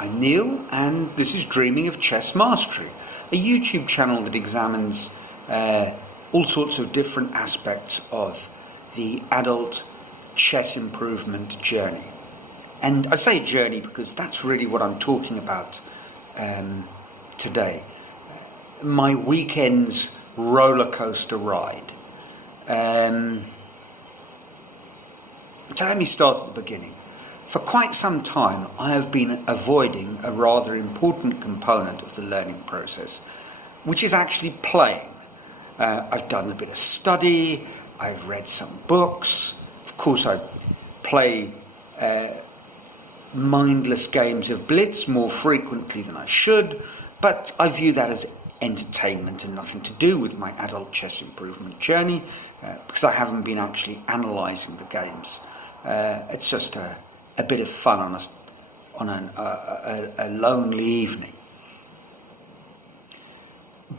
I'm Neil, and this is Dreaming of Chess Mastery, a YouTube channel that examines all sorts of different aspects of the adult chess improvement journey. And I say journey because that's really what I'm talking about today. My weekend's roller coaster ride. So let me start at the beginning. For quite some time, I have been avoiding a rather important component of the learning process, which is actually playing. I've done a bit of study, I've read some books, of course I play mindless games of blitz more frequently than I should, but I view that as entertainment and nothing to do with my adult chess improvement journey, because I haven't been actually analysing the games. It's just a bit of fun on a lonely evening.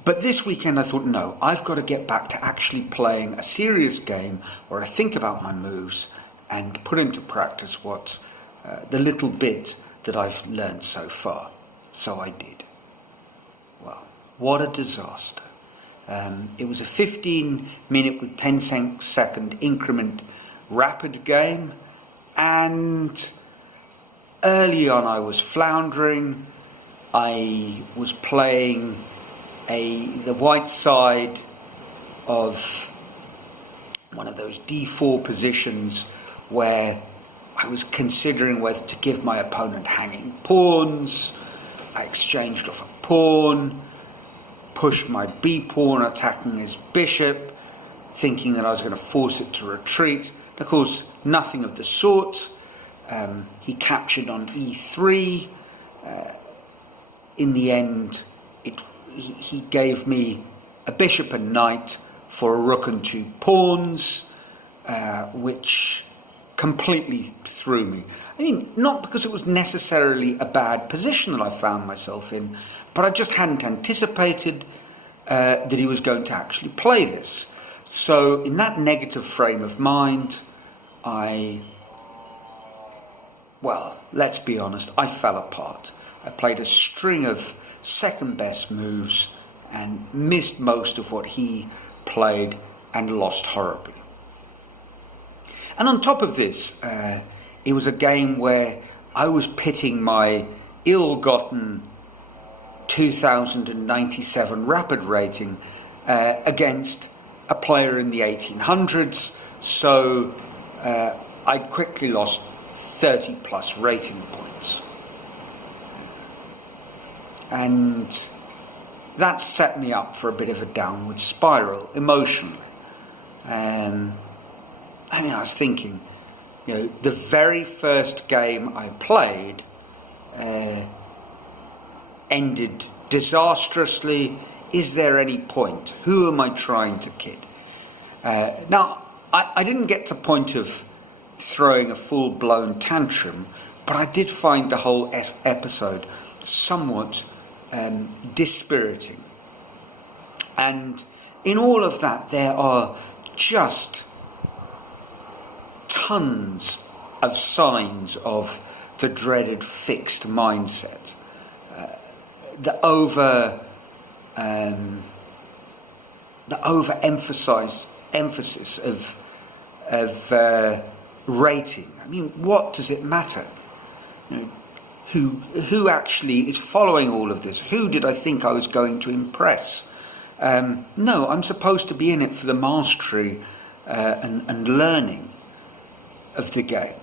But this weekend I thought, no, I've got to get back to actually playing a serious game where I think about my moves and put into practice what the little bit that I've learned so far. So I did. Well, what a disaster. It was a 15-minute with 10-second increment rapid game, and early on I was floundering. I was playing the white side of one of those d4 positions where I was considering whether to give my opponent hanging pawns. I exchanged off a pawn, pushed my b pawn attacking his bishop, thinking that I was going to force it to retreat. Of course, nothing of the sort. He captured on e3. In the end, he gave me a bishop and knight for a rook and two pawns, which completely threw me. I mean, not because it was necessarily a bad position that I found myself in, but I just hadn't anticipated that he was going to actually play this. So in that negative frame of mind, let's be honest, I fell apart. I played a string of second best moves and missed most of what he played and lost horribly. And on top of this, it was a game where I was pitting my ill-gotten 2097 rapid rating against a player in the 1800s, so I'd quickly lost 30 plus rating points. And that set me up for a bit of a downward spiral emotionally. I was thinking, the very first game I played ended disastrously. Is there any point? Who am I trying to kid? Now, I didn't get to the point of throwing a full-blown tantrum, but I did find the whole episode somewhat dispiriting. And in all of that, there are just tons of signs of the dreaded fixed mindset. The emphasis of rating. I mean, what does it matter? Who actually is following all of this? Who did I think I was going to impress? No, I'm supposed to be in it for the mastery and learning of the game.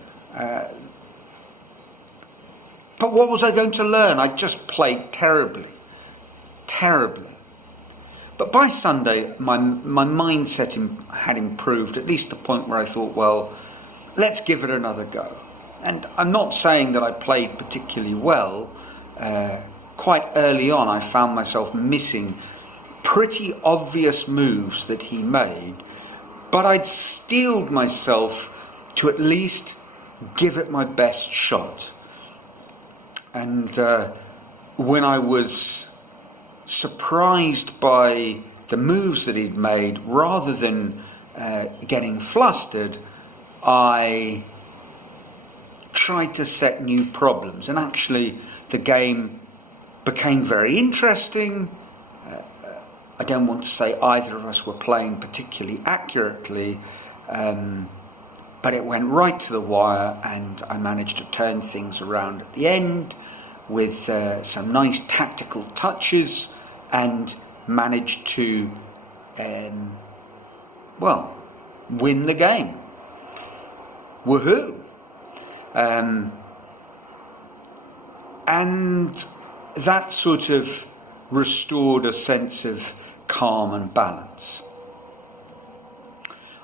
But what was I going to learn? I just played terribly. But by Sunday, my mindset had improved, at least to the point where I thought, well, let's give it another go. And I'm not saying that I played particularly well. Quite early on, I found myself missing pretty obvious moves that he made, but I'd steeled myself to at least give it my best shot. And when I was surprised by the moves that he'd made, rather than getting flustered, I tried to set new problems, and actually the game became very interesting. I don't want to say either of us were playing particularly accurately, but it went right to the wire, and I managed to turn things around at the end with some nice tactical touches, and managed to, win the game. Woohoo! And that sort of restored a sense of calm and balance.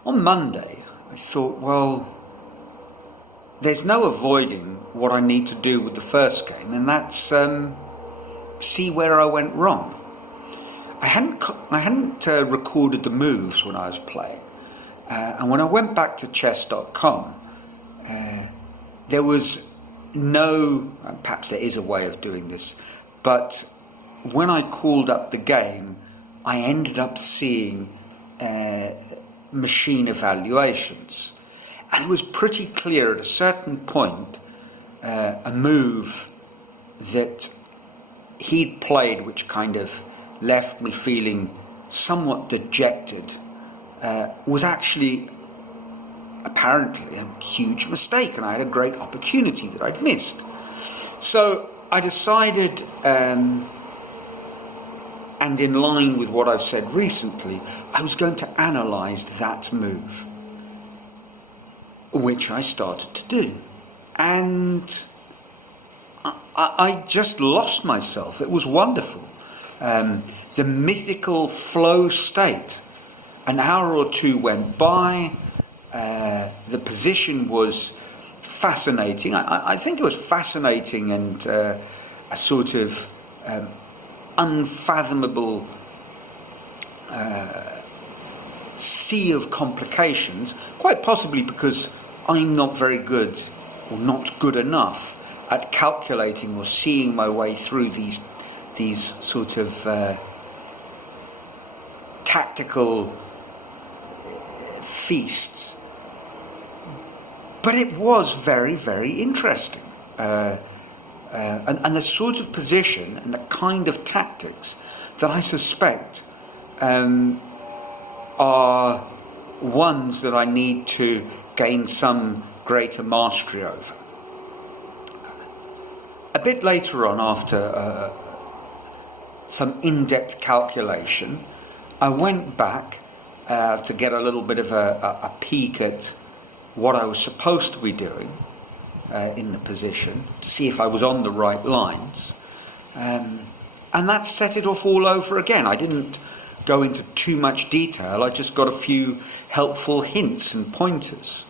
On Monday, I thought, well, there's no avoiding what I need to do with the first game, and that's see where I went wrong. I hadn't recorded the moves when I was playing, and when I went back to chess.com, there was no, perhaps there is a way of doing this, but when I called up the game, I ended up seeing machine evaluations. And it was pretty clear at a certain point, a move that he'd played, which kind of left me feeling somewhat dejected, was actually apparently a huge mistake, and I had a great opportunity that I'd missed. So I decided, and in line with what I've said recently, I was going to analyse that move, which I started to do. And I just lost myself. It was wonderful. The mythical flow state. An hour or two went by. The position was fascinating. I think it was fascinating and a sort of unfathomable sea of complications, quite possibly because I'm not very good, or not good enough, at calculating or seeing my way through these sort of tactical feasts. But it was very, very interesting. And the sort of position and the kind of tactics that I suspect are ones that I need to gain some greater mastery over. A bit later on, after some in-depth calculation, I went back to get a little bit of a peek at what I was supposed to be doing in the position, to see if I was on the right lines, and that set it off all over again. I didn't go into too much detail, I just got a few helpful hints and pointers.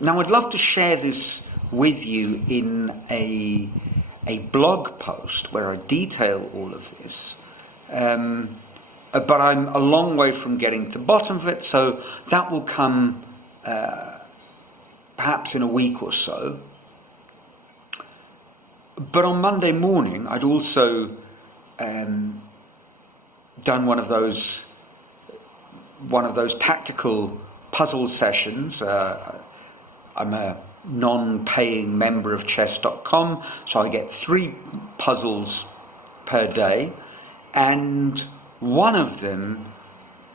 Now I'd love to share this with you in a blog post where I detail all of this, but I'm a long way from getting to the bottom of it, so that will come perhaps in a week or so. But on Monday morning, I'd also done one of those tactical puzzle sessions. I'm a non-paying member of chess.com, so I get 3 puzzles per day, and one of them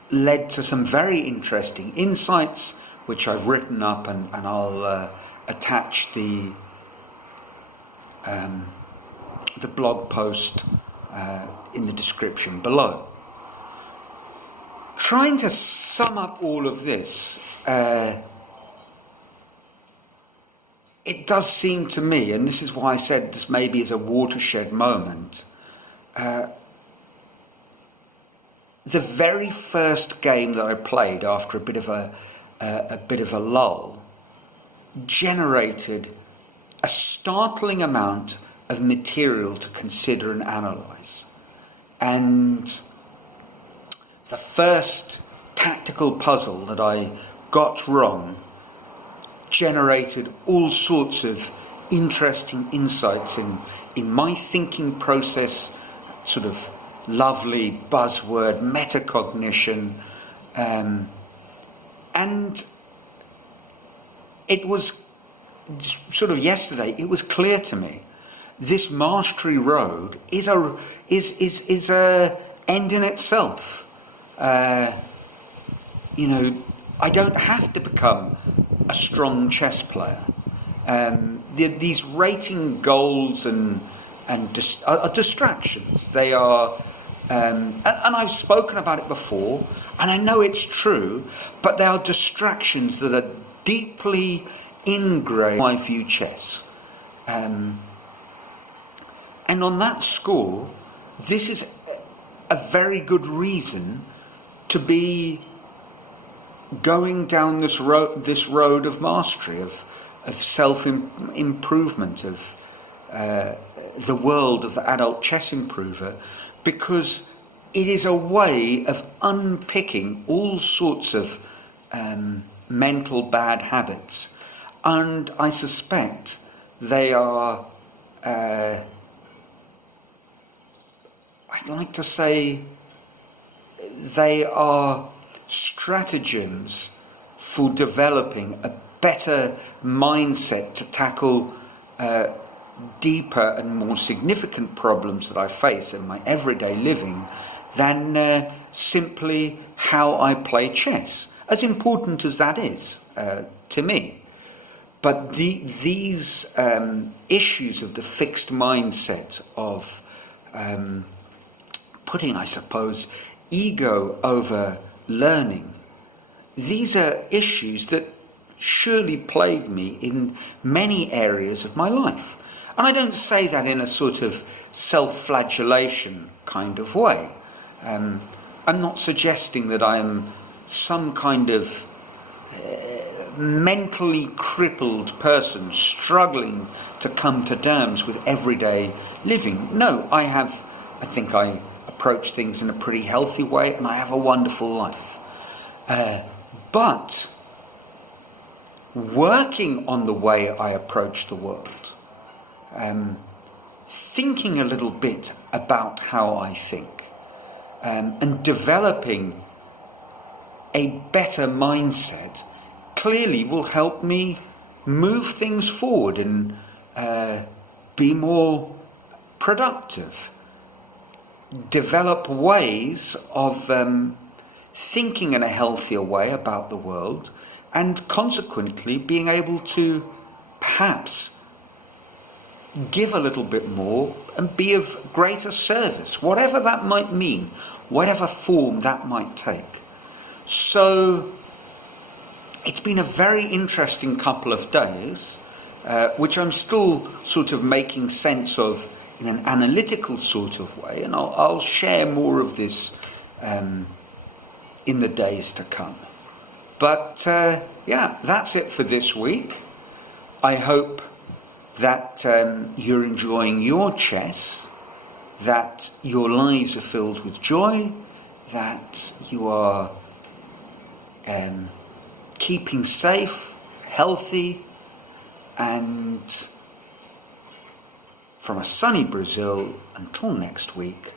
led to some very interesting insights, which I've written up, and I'll attach the blog post in the description below. Trying to sum up all of this, it does seem to me, and this is why I said this maybe is a watershed moment, the very first game that I played after a bit of a lull generated a startling amount of material to consider and analyse. And the first tactical puzzle that I got wrong generated all sorts of interesting insights in my thinking process, sort of lovely buzzword, metacognition, and it was sort of yesterday, it was clear to me, this mastery road is a end in itself. I don't have to become a strong chess player. These rating goals are distractions. They are, and I've spoken about it before, and I know it's true, but they are distractions that are deeply ingrained in how I view chess. And on that score, this is a very good reason to be going down this road of mastery, of self-improvement, of the world of the adult chess improver, because it is a way of unpicking all sorts of mental bad habits. And I suspect they are, I'd like to say, they are stratagems for developing a better mindset to tackle deeper and more significant problems that I face in my everyday living than simply how I play chess, as important as that is to me. But these issues of the fixed mindset of putting, I suppose, ego over learning, these are issues that surely plague me in many areas of my life. And I don't say that in a sort of self-flagellation kind of way. I'm not suggesting that I'm some kind of mentally crippled person struggling to come to terms with everyday living. No, I think I approach things in a pretty healthy way, and I have a wonderful life. But working on the way I approach the world, thinking a little bit about how I think, and developing a better mindset clearly will help me move things forward and be more productive, develop ways of thinking in a healthier way about the world, and consequently being able to perhaps give a little bit more and be of greater service, whatever that might mean, whatever form that might take. So it's been a very interesting couple of days, which I'm still sort of making sense of in an analytical sort of way, and I'll share more of this in the days to come. But that's it for this week. I hope that you're enjoying your chess, that your lives are filled with joy, that you are keeping safe, healthy, and from a sunny Brazil, until next week,